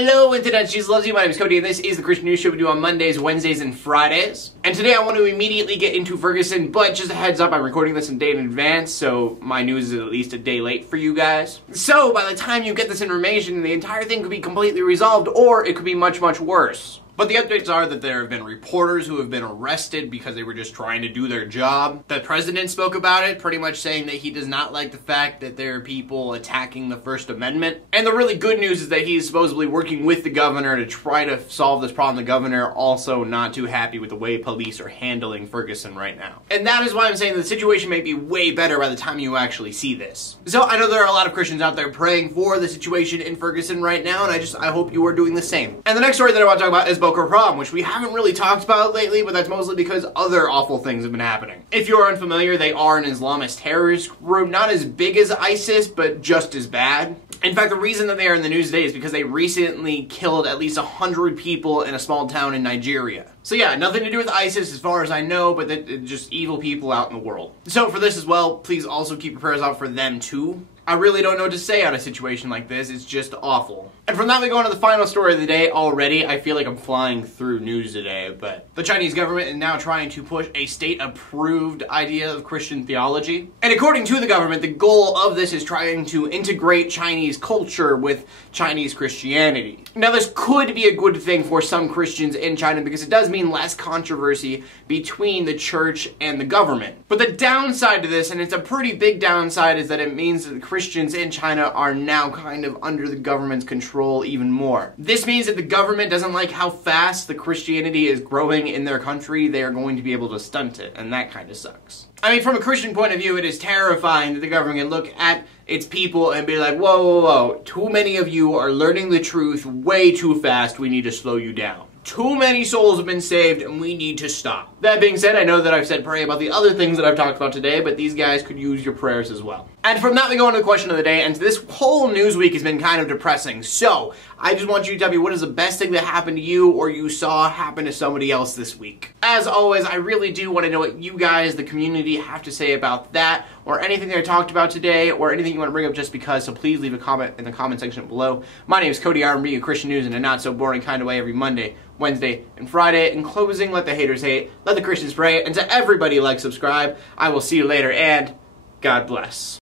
Hello Internet, Jesus loves you. My name is Cody and this is the Christian News Show we do on Mondays, Wednesdays, and Fridays. And today I want to immediately get into Ferguson, but just a heads up, I'm recording this a day in advance, so my news is at least a day late for you guys. So by the time you get this information, the entire thing could be completely resolved, or it could be much, much worse. But the updates are that there have been reporters who have been arrested because they were just trying to do their job. The president spoke about it, pretty much saying that he does not like the fact that there are people attacking the First Amendment. And the really good news is that he's supposedly working with the governor to try to solve this problem. The governor also not too happy with the way police are handling Ferguson right now. And that is why I'm saying the situation may be way better by the time you actually see this. So I know there are a lot of Christians out there praying for the situation in Ferguson right now, and I hope you are doing the same. And the next story that I want to talk about is Boko, which we haven't really talked about lately, but that's mostly because other awful things have been happening. If you're unfamiliar, they are an Islamist terrorist group, not as big as ISIS, but just as bad. In fact, the reason that they are in the news today is because they recently killed at least 100 people in a small town in Nigeria. So yeah, nothing to do with ISIS as far as I know, but just evil people out in the world. So for this as well, please also keep your prayers out for them too. I really don't know what to say on a situation like this. It's just awful. And from that we go on to the final story of the day already. I feel like I'm flying through news today, but the Chinese government is now trying to push a state-approved idea of Christian theology. And according to the government, the goal of this is trying to integrate Chinese culture with Chinese Christianity. Now this could be a good thing for some Christians in China because it does mean less controversy between the church and the government. But the downside to this, and it's a pretty big downside, is that it means that the Christians in China are now kind of under the government's control even more. This means that the government doesn't like how fast the Christianity is growing in their country. They are going to be able to stunt it, and that kind of sucks. I mean, from a Christian point of view, it is terrifying that the government can look at its people and be like, whoa, whoa, whoa, too many of you are learning the truth way too fast, we need to slow you down. Too many souls have been saved and we need to stop. That being said, I know that I've said pray about the other things that I've talked about today, but these guys could use your prayers as well. And from that we go on to the question of the day, and this whole news week has been kind of depressing. So, I just want you to tell me what is the best thing that happened to you or you saw happen to somebody else this week. As always, I really do want to know what you guys, the community, have to say about that, or anything that I talked about today, or anything you want to bring up just because, so please leave a comment in the comment section below. My name is Cody, Armour, bringing you Christian news in a not so boring kind of way every Monday, Wednesday, and Friday. In closing, let the haters hate, let the Christians pray, and to everybody like, subscribe. I will see you later, and God bless.